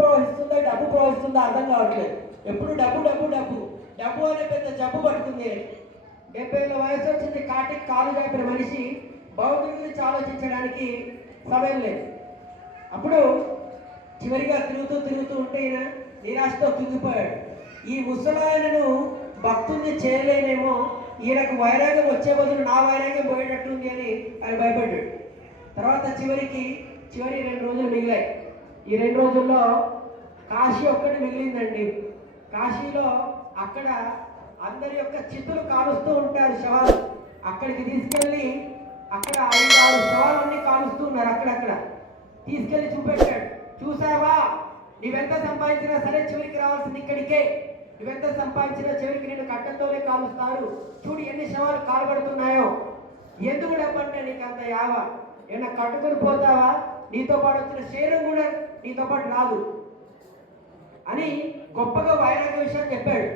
ప్రవహిస్తుందో డబ్బు ప్రవహిస్తుందో అర్థం కావట్లేదు. ఎప్పుడు డబ్బు డబ్బు డబ్బు డబ్బు అనే పెద్ద జబ్బు పడుతుంది. 70 ఏళ్ళ వయసు వచ్చింది, కాటికి కాలు జాపిన మనిషి భౌతిక గురించి ఆలోచించడానికి సమయం లేదు. అప్పుడు చివరిగా తిరుగుతూ ఉంటే ఈయన నిరాశతో కుంగిపోయాడు. ఈ ముసలాయనను భక్తుల్ని చేయలేనేమో, ఈయనకు వైరాగ్యం వచ్చే బదులు నా వైరాగ్యం పోయేటట్టుంది అని ఆయన భయపడ్డాడు. తర్వాత చివరి 2 రోజులు మిగిలాయి. ఈ 2 రోజుల్లో కాశీ ఒక్కటి మిగిలిందండి. కాశీలో అక్కడ అందరి యొక్క చిత్తులు కాలుస్తూ ఉంటారు, శవాలు. అక్కడికి తీసుకెళ్ళి అక్కడ 5-6 శవాలన్నీ కాలుస్తూ ఉన్నారు. అక్కడక్కడ తీసుకెళ్ళి చూపెట్టాడు. చూసావా, నువ్వెంత సంపాదించినా సరే చివరికి రావాల్సింది ఇక్కడికే. నువ్వెంత సంపాదించినా చివరికి నేను కట్టెలతోనే కాలుస్తారు. చూడు ఎన్ని శవాలు కాలబడుతున్నాయో. ఎందుకు డబ్బంటే నీకు అంత యావ? ఏమన్నా కట్టుకొని పోతావా? నీతో పాటు వచ్చిన శరీరం కూడా నీతో పాటు రాదు అని గొప్పగా వైరాగ్య విషయం చెప్పాడు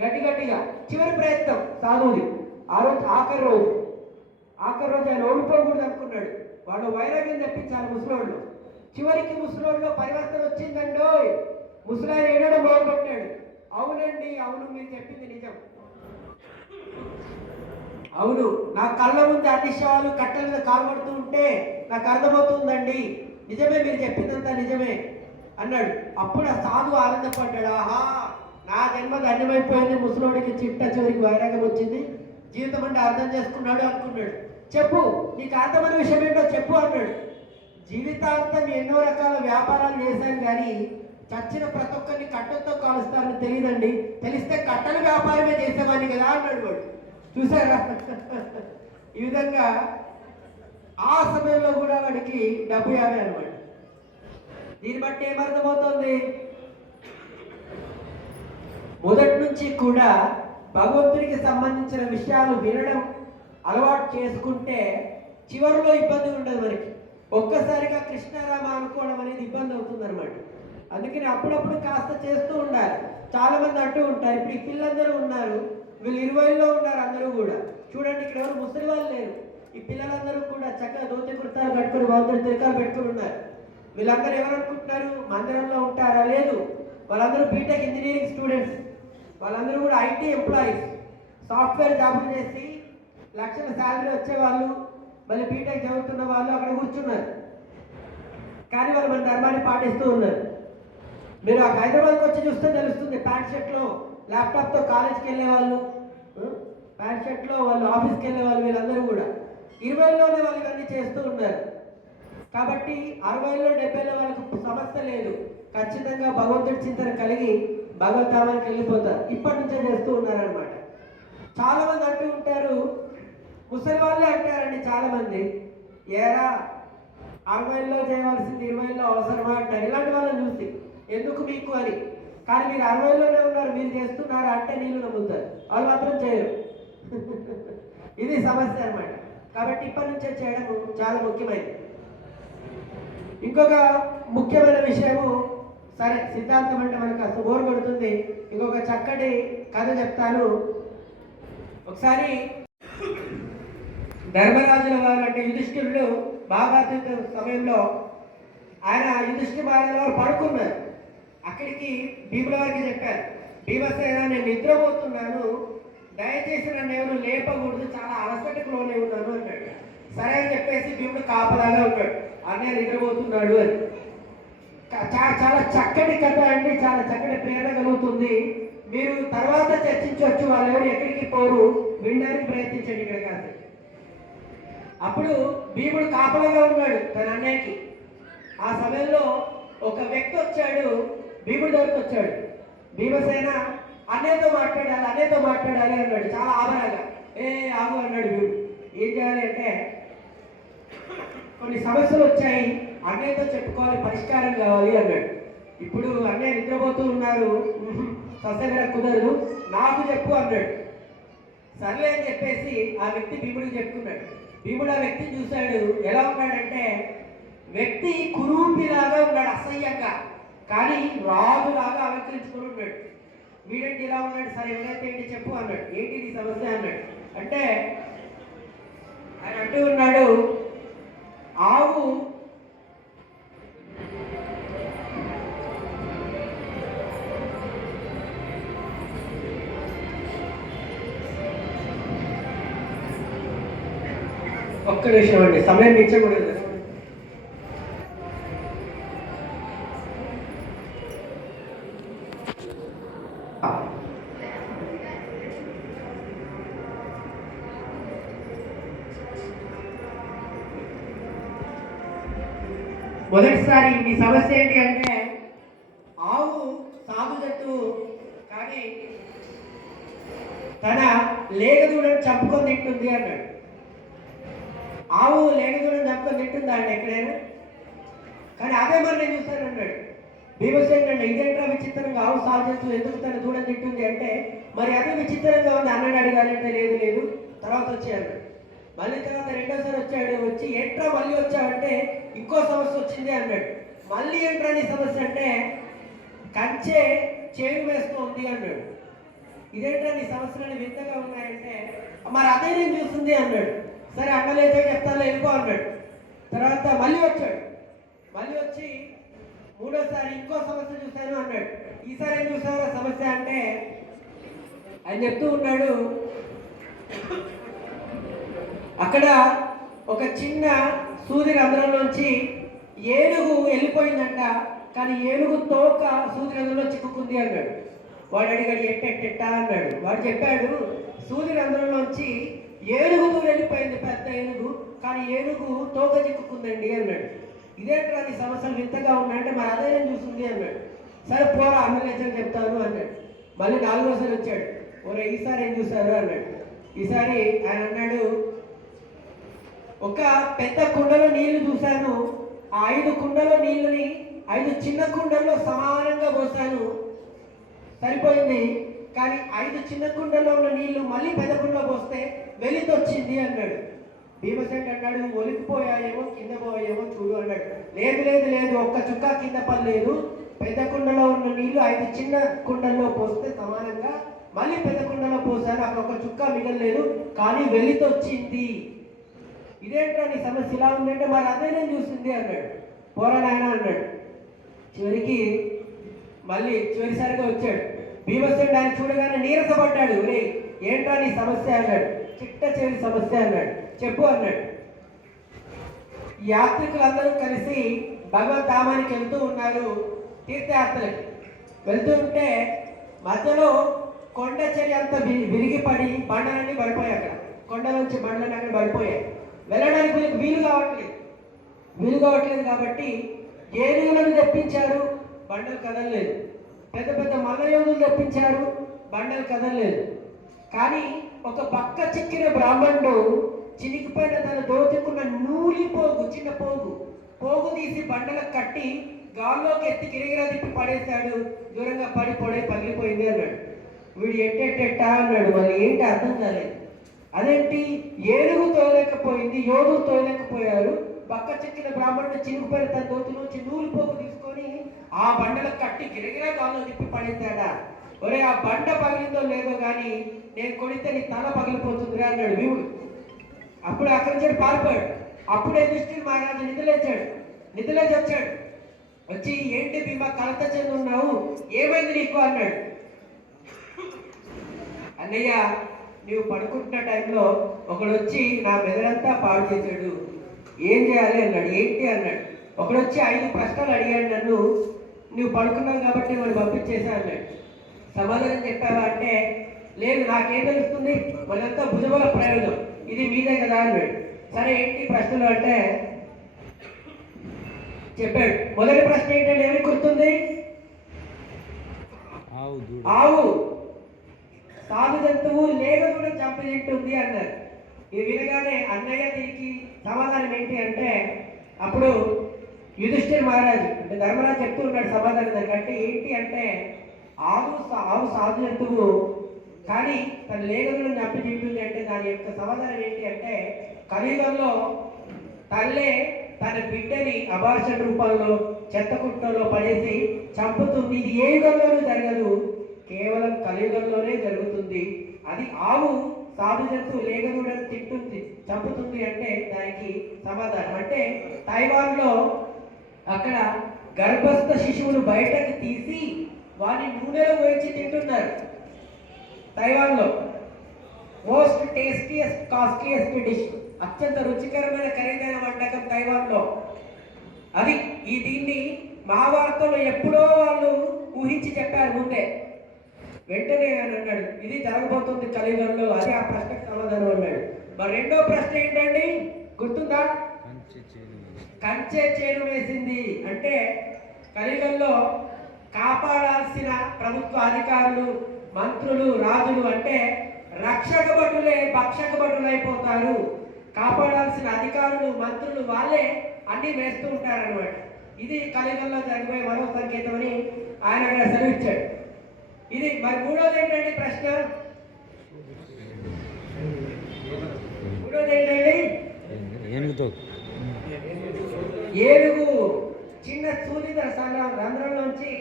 గట్టిగా. చివరి ప్రయత్నం సాధువుది. ఆ రోజు ఆఖరి రోజు ఆయన ఓడిపోకూడదు అనుకున్నాడు. వాళ్ళు వైరాగ్యం తెప్పించాలి ముసలోళ్ళు. చివరికి ముసలోళ్ళలో పరివర్తన వచ్చిందండో. ముసలాయన ఏడడం మొదలుపెట్టాడు. అవునండి, అవును, మీరు చెప్పింది నిజం. అవును, నా కళ్ళ ముందు అన్ని శవాలు కట్టెల మీద కాల్పడుతూ ఉంటే నాకు అర్థమవుతుందండి. నిజమే, మీరు చెప్పిందంతా నిజమే అన్నాడు. అప్పుడు ఆ సాధువు ఆనందపడ్డాడు. ఆహా, నా జన్మ ధన్యమైపోయింది, ముసలోడికి చివరికి వైరాగ్యం వచ్చింది, జీవితం అంటే అర్థం చేసుకున్నాడు అనుకున్నాడు. చెప్పు, నీకు అర్థమైన విషయం ఏంటో చెప్పు అన్నాడు. జీవితాంతం ఎన్నో రకాల వ్యాపారాలు చేశాను కానీ చచ్చిన ప్రతి ఒక్కరిని కట్టెలతో కాలుస్తారని తెలియదండి. తెలిస్తే కట్టెల వ్యాపారమే చేసేవాడిని కదా అన్నాడు వాడు. చూసారా? ఈ విధంగా ఆ సమయంలో కూడా వాడికి డబ్బు యాభై అనమాట. దీన్ని బట్టి ఏమర్థమవుతుంది? మొదటి నుంచి కూడా భగవంతుడికి సంబంధించిన విషయాలు వినడం అలవాటు చేసుకుంటే చివరిలో ఇబ్బంది ఉండదు మనకి. ఒక్కసారిగా కృష్ణారామ అనుకోవడం అనేది ఇబ్బంది అవుతుంది అనమాట. అందుకని అప్పుడప్పుడు కాస్త చేస్తూ ఉండాలి. చాలా మంది అంటూ ఉంటారు, ఇప్పుడు ఈ పిల్లలందరూ ఉన్నారు, వీళ్ళు 20లో ఉన్నారు, అందరూ కూడా చూడండి, ఇక్కడ ఎవరు ముసలి వాళ్ళు లేరు. ఈ పిల్లలందరూ కూడా చక్కగా దోతి కుర్తాలు కట్టుకుని బాగుంటుంది తిరకాలు పెట్టుకుని ఉన్నారు. వీళ్ళందరూ ఎవరు అనుకుంటున్నారు? మందిరంలో ఉంటారా? లేదు, వాళ్ళందరూ బీటెక్ ఇంజనీరింగ్ స్టూడెంట్స్. వాళ్ళందరూ కూడా ఐటీ ఎంప్లాయీస్, సాఫ్ట్వేర్ జాబులు చేసి లక్షల శాలరీ వచ్చేవాళ్ళు, మళ్ళీ బీటెక్ చదువుతున్న వాళ్ళు అక్కడ కూర్చున్నారు. కానీ వాళ్ళు మన ధర్మాన్ని పాటిస్తూ ఉన్నారు. మీరు ఆ హైదరాబాద్కి వచ్చి చూస్తే తెలుస్తుంది. ప్యాంట్ షర్ట్లో ల్యాప్టాప్తో కాలేజ్కి వెళ్ళే వాళ్ళు, ప్యాంట్ షర్ట్లో వాళ్ళు ఆఫీస్కి వెళ్ళే వాళ్ళు, వీళ్ళందరూ కూడా 20లోనే వాళ్ళు ఇవన్నీ చేస్తూ ఉన్నారు. కాబట్టి 60లో 70లో వాళ్ళకు సమస్య లేదు. ఖచ్చితంగా భగవంతుడి చింతన కలిగి భగవద్ధామానికి వెళ్ళిపోతారు. ఇప్పటి నుంచే చేస్తూ ఉన్నారనమాట. చాలా మంది అంటూ ఉంటారు, ముసలి వాళ్ళే అంటారండి చాలా మంది, ఏరా 60లో చేయవలసింది 20లో అవసరమా అంటారు. ఇలాంటి వాళ్ళని చూసి ఎందుకు మీకు అని. కానీ మీరు 60లోనే ఉన్నారు, మీరు చేస్తున్నారా అంటే నీళ్ళు నమ్ముతారు, వాళ్ళు మాత్రం చేయరు. ఇది సమస్య అనమాట. కాబట్టి ఇప్పటి నుంచే చేయడం చాలా ముఖ్యమైనది. ఇంకొక ముఖ్యమైన విషయము, సరే సిద్ధాంతం అంటే మనకు అసలు బోరు కొడుతుంది, ఇంకొక చక్కటి కథ చెప్తాను. ఒకసారి ధర్మరాజుల వారు అంటే యుధిష్ఠిరుడు మహాభారత సమయంలో ఆయన యుధిష్ఠిర మహారాజుల వారు పడుకున్నారు. అక్కడికి భీముల వారికి చెప్పారు, భీమసేన నేను నిద్రపోతున్నాను, దయచేసి నన్ను ఎవరు లేపకూడదు, చాలా అవసరతకు లోనే ఉన్నాను అన్నాడు. సరే అని చెప్పేసి భీముడు కాపలాగా ఉన్నాడు, అన్నయ్య నిద్రపోతున్నాడు అని. చాలా చక్కటి కథ అండి, చాలా చక్కటి ప్రేరణ కలుగుతుంది. మీరు తర్వాత చర్చించవచ్చు, వాళ్ళు ఎవరు ఎక్కడికి పోరు, వినడానికి ప్రయత్నించండి ఇక్కడ కాదు. అప్పుడు భీముడు కాపలాగా ఉన్నాడు తన అన్నయ్యకి. ఆ సమయంలో ఒక వ్యక్తి వచ్చాడు, భీముడి దగ్గరకు వచ్చాడు. భీమసేన అన్నయ్యతో మాట్లాడాలి అన్నాడు చాలా ఆభరణంగా. ఆగు అన్నాడు భీముడు. ఏం చేయాలి అంటే, కొన్ని సమస్యలు వచ్చాయి, అన్నయ్యతో చెప్పుకోవాలి, పరిష్కారం కావాలి అన్నాడు. ఇప్పుడు అన్నయ్య నిద్రపోతూ ఉన్నారు, సస్యగా కుదరదు, నాకు చెప్పు అన్నాడు. సర్లే అని చెప్పేసి ఆ వ్యక్తి భీముడికి చెప్పుకున్నాడు. భీముడు ఆ వ్యక్తిని చూశాడు. ఎలా ఉన్నాడంటే, వ్యక్తి కురూపిలాగా ఉన్నాడు, అసహ్యంగా, కానీ రాజులాగా అలంకరించుకుని ఉన్నాడు. వీడంటే ఇలా ఉన్నాడు. సరే ఎవరైతే ఏంటి చెప్పు అన్నాడు. ఏంటి నీ సమస్య అన్నాడు. అంటే ఆయన అంటూ ఉన్నాడు, ఒక్క నిమిషం అండి, సమయం మించకూడదు. మొదటిసారి మీ సమస్య ఏంటి అంటే ఆవు సాధు జంతువు కానీ తన లేగదూడని చంపుకొని తింటుంది అన్నాడు. ఆవు లేగదూడని చంపుకొని తింటుందా అండి ఎక్కడైనా? కానీ అదే మరి నేను చూస్తాను అన్నాడు భీమసేనుడు. అంటే ఇదేంట్రా విచిత్రంగా, ఆవు సాధు జంతువు ఎందుకు తన దూడని తింటుంది అంటే మరి అదే విచిత్రంగా ఉంది అన్నాడు. అడిగాలంటే లేదు లేదు తర్వాత వచ్చాడు. మళ్ళీ తర్వాత రెండోసారి వచ్చాడు. వచ్చి ఏంట్రా మళ్ళీ వచ్చావంటే ఇంకో సమస్య వచ్చింది అన్నాడు. మళ్ళీ ఏంట్రా నీ సమస్య అంటే కంచె చేరు వేస్తూ ఉంది అన్నాడు. ఇదేంట్రా నీ సమస్యలని వింతగా ఉన్నాయంటే మరి అదే నేను చూస్తుంది అన్నాడు. సరే అన్నలేదో చెప్తాలో వెళ్ళిపో అన్నాడు. తర్వాత మళ్ళీ వచ్చాడు. మళ్ళీ వచ్చి మూడోసారి ఇంకో సమస్య చూశాను అన్నాడు. ఈసారి ఏం చూసావా సమస్య అంటే ఆయన చెప్తూ ఉన్నాడు, అక్కడ ఒక చిన్న సూది రంధ్రంలోంచి ఏనుగు వెళ్ళిపోయిందంట. కానీ ఏనుగు తోక సూది రంధ్రంలో చిక్కుకుంది అన్నాడు. వాడు అడిగాడు ఎట్టెట్టెట్టా అన్నాడు. వాడు చెప్పాడు సూది రంధ్రంలోంచి ఏనుగు వెళ్ళిపోయింది, పెద్ద ఏనుగు, కానీ ఏనుగు తోక చిక్కుకుందండి అన్నాడు. ఇదేంట్రా నీ సమస్యలు వింతగా ఉన్నాయంటే మరి అదే నేను చూస్తుంది అన్నాడు. సరే పోరా అన్నలేచని చెప్తాను అన్నాడు. మళ్ళీ నాలుగోసారి వచ్చాడు. ఓరే ఈసారి ఏం చూశారు అన్నాడు. ఈసారి ఆయన అన్నాడు, ఒక పెద్ద కుండలో నీళ్లు చూశాను. ఆ 5 కుండలో నీళ్ళని 5 చిన్న కుండల్లో సమానంగా పోసాను, సరిపోయింది. కానీ 5 చిన్న కుండల్లో ఉన్న నీళ్లు మళ్ళీ పెద్ద కుండలో పోస్తే వెలితొచ్చింది అన్నాడు. భీమసేనుడు అన్నాడు, ఒలికిపోయాయేమో కింద పోయాయేమో చూడు అన్నాడు. లేదు లేదు లేదు, ఒక్క చుక్క కింద పడలేదు. పెద్ద కుండలో ఉన్న నీళ్లు 5 చిన్న కుండల్లో పోస్తే సమానంగా మళ్ళీ పెద్ద కుండలో పోసాను, అక్కడ ఒక చుక్క మిగలలేదు, కానీ వెలితొచ్చింది. ఇదేంటో నీ సమస్య ఇలా ఉందంటే మరి అదే నేను చూసింది అన్నాడు. పోరాడాయన అన్నాడు. చివరికి మళ్ళీ చివరిసారిగా వచ్చాడు. భీమసేనుడు ఆయన చూడగానే నీరసపడ్డాడు. రే ఏంట్రా నీ సమస్య అన్నాడు. చిట్ట చివరి సమస్య అన్నాడు. చెప్పు అన్నాడు. యాత్రికులందరూ కలిసి భగవద్ధామానికి వెళ్తూ ఉన్నారు. తీర్థయాత్రలకి వెళ్తూ ఉంటే మధ్యలో కొండ చర్య అంతా విరిగిపడి బండలన్నీ పడిపోయాయి. అక్కడ కొండ నుంచి బండలన్నీ పడిపోయాయి. వెళ్ళడానికి వీలు కావట్లేదు కాబట్టి ఏనుగులను తెప్పించారు, బండలు కదలలేదు. పెద్ద పెద్ద మల్లయోధులు తెప్పించారు, బండలు కదలలేదు. కానీ ఒక పక్క చిక్కిన బ్రాహ్మణుడు చినికిపోయిన తన దోచుకున్న నూలి చిన్న పోగు తీసి బండలకు కట్టి గాల్లోకి ఎత్తి గిరిగిరా తిప్పి పడేశాడు. దూరంగా పగిలిపోయింది అన్నాడు. వీడు ఎట్టెట్టెట్టా అన్నాడు. మరి ఏంటి అర్థం కాలేదు. అదేంటి ఏనుగు తోయలేకపోయింది, యోధులు తోయలేకపోయారు. పక్క చెక్కిన బ్రాహ్మణుడు చినుకుపోయిన తన దోతులోంచి నూలు పోగు తీసుకొని ఆ బండలకు కట్టి గిరగిరా గాల్లో తిప్పి పడేశాడా. ఒరే ఆ బండ పగిలిందో లేదో కానీ నేను కొడితే నీ తల పగిలిపోతుందిరా అన్నాడు భీముడు. అప్పుడు అక్కడి నుంచి పారిపోయాడు. అప్పుడే యుధిష్ఠిర మహారాజు నిధులేసి వచ్చాడు. వచ్చి ఏంటి భీమా కలత చెంది ఉన్నావు, ఏమైంది నీకు అన్నాడు. అన్నయ్య నీవు పడుకుంటున్న టైంలో ఒకడు వచ్చి నా మెదడంతా పాడు చేశాడు, ఏం చేయాలి అన్నాడు. ఏంటి అన్నాడు. ఒకడు వచ్చి 5 ప్రశ్నలు అడిగాడు నన్ను, నువ్వు పడుకున్నావు కాబట్టి వాడు పంపించేశా అన్నాడు. సమాధానం చెప్పావా అంటే లేదు నాకేం తెలుస్తుంది, మనంతా భుజబల ప్రయోజనం ఇది మీదే కదా అన్నాడు. సరే ఏంటి ప్రశ్నలు అంటే చెప్పాడు. మొదటి ప్రశ్న ఏంటంటే ఎవరికి గుర్తుంది? ఆవు సాధు జంతువు లేగదూడ చంపి తింటుంది అన్నారు. ఇది వినగానే అన్నయ్య దీనికి సమాధానం ఏంటి అంటే అప్పుడు యుధిష్ఠిర మహారాజు అంటే ధర్మరాజు చెప్తూ ఉన్నాడు సమాధానం దానికంటే ఏంటి అంటే ఆవు సాధు జంతువు కానీ తన లేగదూడను చంపి తింటుంది అంటే దాని యొక్క సమాధానం ఏంటి అంటే కలియుగంలో తల్లే తన బిడ్డని అబార్షన్ రూపంలో చెత్తకుట్టలో పడేసి చంపుతుంది. ఇది ఏ యుగంలోనూ జరగదు, కేవలం కలియుగంలోనే జరుగుతుంది. అది ఆవు సాధు జంతువు లేగదూడను తింటుంది చంపుతుంది అంటే దానికి సమాధానం అంటే తైవాన్లో అక్కడ గర్భస్థ శిశువును బయటకు తీసి వారిని నూనెలో వేయించి తింటున్నారు. తైవాన్లో మోస్ట్ టేస్టియస్ట్ కాస్ట్లీయెస్ట్ డిష్ అత్యంత రుచికరమైన ఖరీదైన వంటకం తైవాన్లో. అది దీన్ని మహాభారతంలో ఎప్పుడో వాళ్ళు ఊహించి చెప్పారు ముందే. వెంటనే అని అన్నాడు, ఇది జరగబోతుంది కలియుగంలో. అది ఆ ప్రశ్నకు సమాధానం అన్నాడు. మరి రెండో ప్రశ్న ఏంటండి, గుర్తుందా? కంచె చేను వేసింది అంటే కలియుగంలో కాపాడాల్సిన ప్రభుత్వ అధికారులు, మంత్రులు, రాజులు అంటే రక్షక భటులే భక్షక భటులు అయిపోతారు. కాపాడాల్సిన అధికారులు, మంత్రులు వాళ్ళే అన్ని వేస్తూ ఉంటారన్నమాట. ఇది కలియుగంలో జరిగిపోయే మరో సంకేతం అని ఆయన అక్కడ సెలవిచ్చాడు. ఇది మరి మూడోది ఏంటండి ప్రశ్న? మూడోది ఏంటండి? ఏనుగు. చిన్న సూర్యుల రంధ్రంలోంచి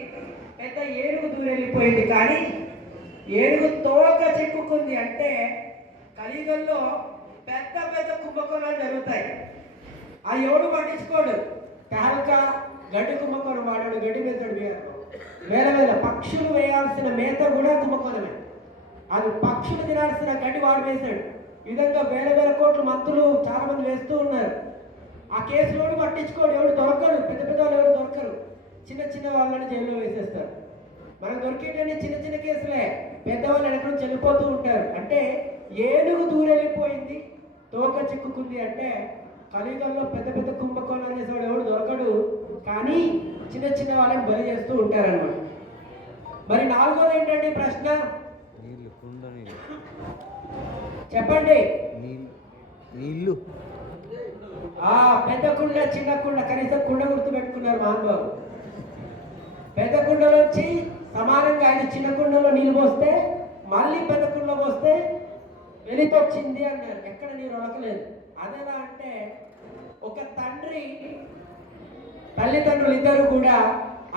పెద్ద ఏనుగు దూరెళ్ళిపోయింది, కానీ ఏనుగు తోక చిక్కుకుంది. అంటే కలియుగంలో పెద్ద పెద్ద కుంభకోణాలు జరుగుతాయి. ఆ ఎవడు పట్టించుకోడు. తాలూక గడ్డి కుంభకోణం వాడాడు, గడ్డి మేతడు వేల వేల పక్షులు వేయాల్సిన మేత కూడా కుంభకోణమే. అది పక్షులు తినాల్సిన గడ్డి వాడు వేశాడు. ఈ విధంగా వేల వేల కోట్ల మంత్రులు చాలా మంది వేస్తూ ఉన్నారు. ఆ కేసులోని పట్టించుకోడు, ఎవడు దొరకడు. పెద్ద పెద్ద వాళ్ళు ఎవరు దొరకరు. చిన్న చిన్న వాళ్ళని జైల్లో వేసేస్తారు. మనకు దొరికేటంటే చిన్న చిన్న కేసులే, పెద్దవాళ్ళు ఎక్కడో చెల్లిపోతూ ఉంటారు. అంటే ఏనుగు దూరెళ్ళిపోయింది, తోక చిక్కుకుంది. అంటే కలియుగంలో పెద్ద పెద్ద కుంభకోణాలు చేసేవాడు ఎవడు దొరకడు, కానీ చిన్న చిన్న వాళ్ళని బలి చేస్తూ ఉంటారన్నమాట. మరి నాలుగోది ఏంటండి ప్రశ్న? చెప్పండి. నీళ్ళు. పెద్ద కుండ, చిన్న కుండ, కనీసం కుండ గుర్తు పెట్టుకున్నారు మహానుభావు. పెద్ద కుండలోంచి సమానంగా ఆయన చిన్న కుండలో నీళ్ళు పోస్తే మళ్ళీ పెద్ద కుండలో పోస్తే వెలితొచ్చింది అన్నారు. ఎక్కడ నీరు ఒలకలేదు. అదేలా అంటే ఒక తండ్రి తల్లిదండ్రులు ఇద్దరు కూడా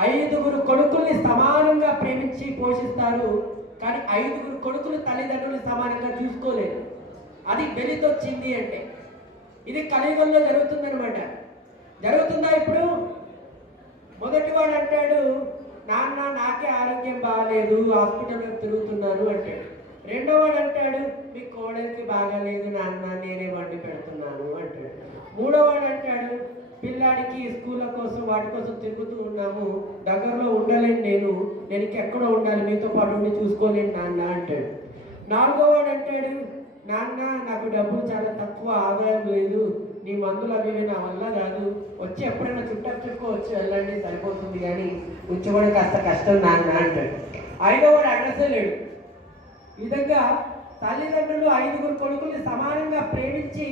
5గురు కొడుకుల్ని సమానంగా ప్రేమించి పోషిస్తారు, కానీ 5గురు కొడుకులు తల్లిదండ్రులు సమానంగా చూసుకోలేదు. అది వెలితొచ్చింది అంటే ఇది కలియుగంలో జరుగుతుందనమాట. జరుగుతుందా ఇప్పుడు? మొదటివాడు అంటాడు, నాన్న నాకే ఆరోగ్యం బాగాలేదు, హాస్పిటల్లో తిరుగుతున్నాను అంటాడు. రెండోవాడు అంటాడు, మీ కోడలికి బాగాలేదు నాన్న, నేనే వండి పెడుతున్నాను అంటాడు. మూడోవాడు అంటాడు, పిల్లాడికి స్కూళ్ళ కోసం వాటి కోసం తిరుగుతూ ఉన్నాము, దగ్గరలో ఉండలేను, నేను ఎక్కడో ఉండాలి, మీతో పాటు ఉండి చూసుకోలేను నాన్న అంటాడు. నాలుగోవాడు అంటాడు, నాన్న నాకు డబ్బులు చాలా తక్కువ, ఆదాయం లేదు, నీ మందులు అవి నా వల్ల కాదు, వచ్చి ఎప్పుడైనా చుట్టుకో వచ్చి వెళ్ళండి సరిపోతుంది, కానీ ఉంచుకోవడం కాస్త కష్టం నాన్న అంటాడు. ఐదోవాడు అడ్రస్సే లేడు. ఈ విధంగా తల్లిదండ్రులు 5గురు కొడుకుల్ని సమానంగా ప్రేమించి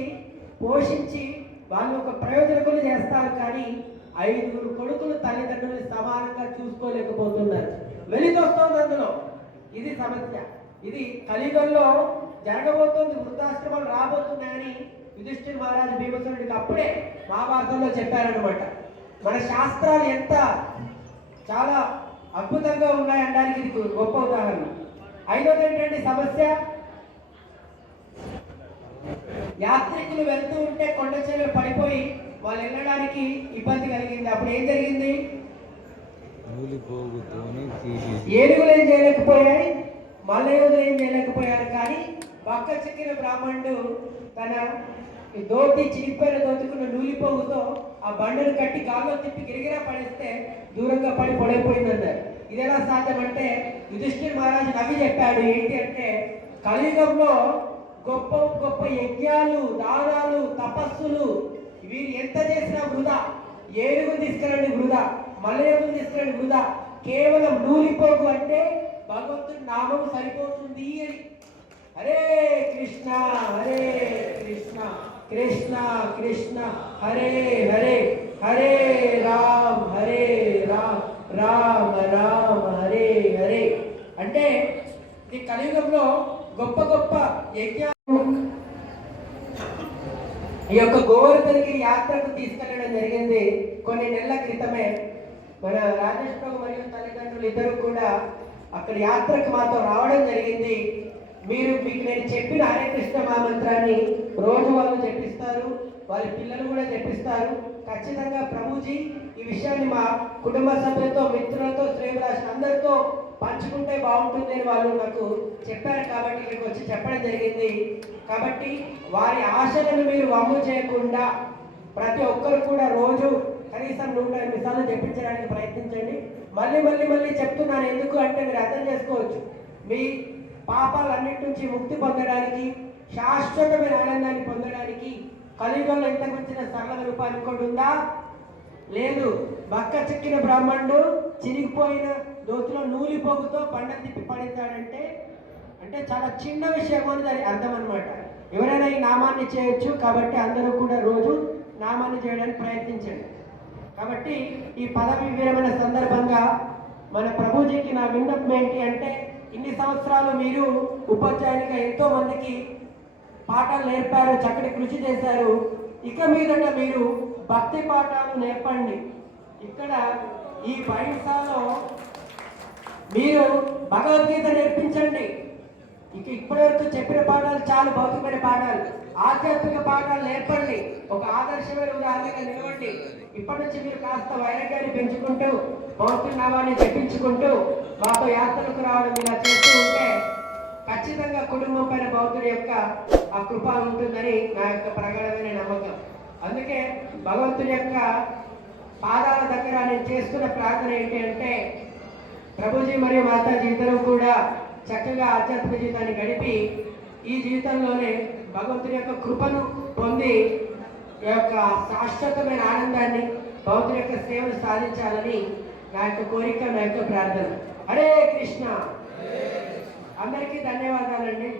పోషించి వాళ్ళు ఒక ప్రయోజనకులు చేస్తారు, కానీ 5గురు కొడుకులు తల్లిదండ్రుల్ని సమానంగా చూసుకోలేకపోతున్నారు. వెలితొస్తుంది అందులో. ఇది సమస్య. ఇది కలియుగంలో జరగబోతుంది. వృద్ధాశ్రమాలు రాబోతున్నాయని యుధిష్ఠిర మహారాజు భీమసేనుడికి అప్పుడే మహాభారతంలో చెప్పారనమాట. మన శాస్త్రాలు ఎంత చాలా అద్భుతంగా ఉన్నాయనడానికి ఇది గొప్ప ఉదాహరణ. ఐదోది ఏంటంటే సమస్య, యాత్రికులు వెళ్తూ ఉంటే కొండ చెరువు పడిపోయి వాళ్ళు వెళ్ళడానికి ఇబ్బంది కలిగింది. అప్పుడు ఏం జరిగింది? ఏనుగులు ఏం చేయలేకపోయాయి, మల్లయోధులు ఏం చేయలేకపోయారు, కానీ పక్క చిక్కిన బ్రాహ్మణుడు తన చిరిగిపోయిన దోచుకున్న నూలిపోగుతో ఆ బండను కట్టి గాల్లో తిప్పి గిరిగిరా పడేస్తే దూరంగా పడి పొడైపోయిందన్నారు. ఇది ఎలా సాధ్యం అంటే యుధిష్ఠిర మహారాజు నవ్వి చెప్పాడు. ఏంటి అంటే కలియుగంలో గొప్ప గొప్ప యజ్ఞాలు, దానాలు, తపస్సులు వీరు ఎంత చేసినా వృధా. ఏనుగును తీసుకురండి వృధా, మల్లయోధులు తీసుకురండి వృధా. కేవలం నూలిపోగు అంటే భగవంతుడి నామం సరిపోతుంది అని. హరే కృష్ణ హరే కృష్ణ కృష్ణ కృష్ణ హరే హరే, హరే రామ్ రామ రామ హరే హరే. అంటే ఈ కలియుగంలో గొప్ప గొప్ప యజ్ఞాలు ఈ యొక్క గోవర్ధనగిరి యాత్రకు తీసుకెళ్లడం జరిగింది. కొన్ని నెలల క్రితమే మన రాజేష్ బాబు మరియు తల్లిదండ్రులు ఇద్దరు కూడా అక్కడ యాత్రకు మాతో రావడం జరిగింది. మీకు నేను చెప్పిన హరే కృష్ణ మహామంత్రాన్ని రోజు వాళ్ళు చెప్పిస్తారు, వాళ్ళ పిల్లలు కూడా చెప్పిస్తారు. ఖచ్చితంగా ప్రభుజీ ఈ విషయాన్ని మా కుటుంబ సభ్యులతో, మిత్రులతో, శ్రేయభిలాషులు అందరితో పంచుకుంటే బాగుంటుంది అని వాళ్ళు నాకు చెప్పారు కాబట్టి ఇక్కడికి వచ్చి చెప్పడం జరిగింది. కాబట్టి వారి ఆశలను మీరు వమ్ము చేయకుండా ప్రతి ఒక్కరు కూడా రోజు కనీసం 108 సార్లు చెప్పించడానికి ప్రయత్నించండి. మళ్ళీ మళ్ళీ మళ్ళీ చెప్తున్నాను ఎందుకు అంటే మీరు అర్థం చేసుకోవచ్చు. మీ పాపాలన్నిటి నుంచి ముక్తి పొందడానికి, శాశ్వతమైన ఆనందాన్ని పొందడానికి కలియుగంలో ఇంతకు మించిన సరళ రూపాన్ని కూడా ఉందా? లేదు. బక్క చెక్కిన బ్రాహ్మణుడు చిరిగిపోయిన దోతిలో నూలిపోగుతో బండ తిప్పి పడేశాడంటే అంటే చాలా చిన్న విషయం అని దాని అర్థం అనమాట. ఎవరైనా ఈ నామాన్ని చేయొచ్చు. కాబట్టి అందరూ కూడా రోజు నామాన్ని చేయడానికి ప్రయత్నించండి. కాబట్టి ఈ పదవి విరమణ సందర్భంగా మన ప్రభుజీకి నా విన్నపం ఏంటి అంటే, ఇన్ని సంవత్సరాలు మీరు ఉపాధ్యాయునిగా ఎంతో మందికి పాఠాలు నేర్పారు, చక్కటి కృషి చేశారు. ఇక మీదట మీరు భక్తి పాఠాలు నేర్పండి. ఇక్కడ ఈ బైంసాలో మీరు భగవద్గీత నేర్పించండి. ఇక ఇప్పటివరకు చెప్పిన పాఠాలు చాలు, భౌతికమైన పాఠాలు, ఆధ్యాత్మిక పాఠాలు నేర్పండి. ఒక ఆదర్శమైన ఉదాహరణగా నిలవండి. ఇప్పటి నుంచి మీరు కాస్త వైరాగ్యాన్ని పెంచుకుంటూ భౌతిక నామాన్ని చెప్పించుకుంటూ మాతో యాత్రలకు రావడం ఇలా చేస్తూ ఉంటే ఖచ్చితంగా కుటుంబం పైన బౌద్ధుడి యొక్క ఆ కృప ఉంటుందని నా యొక్క ప్రగాఢమైన నమ్మకం. అందుకే భగవంతుడి యొక్క పాదాల దగ్గర నేను చేస్తున్న ప్రార్థన ఏంటి అంటే, ప్రభుజీ మరియు మాతాజీ ఇద్దరు కూడా చక్కగా ఆధ్యాత్మిక జీవితాన్ని గడిపి ఈ జీవితంలోనే భగవంతుడి యొక్క కృపను పొంది ఈ యొక్క శాశ్వతమైన ఆనందాన్ని, భగవంతుడి యొక్క సేవను సాధించాలని నా యొక్క కోరిక, నా యొక్క ప్రార్థన. హరే కృష్ణ. అందరికీ ధన్యవాదాలండి.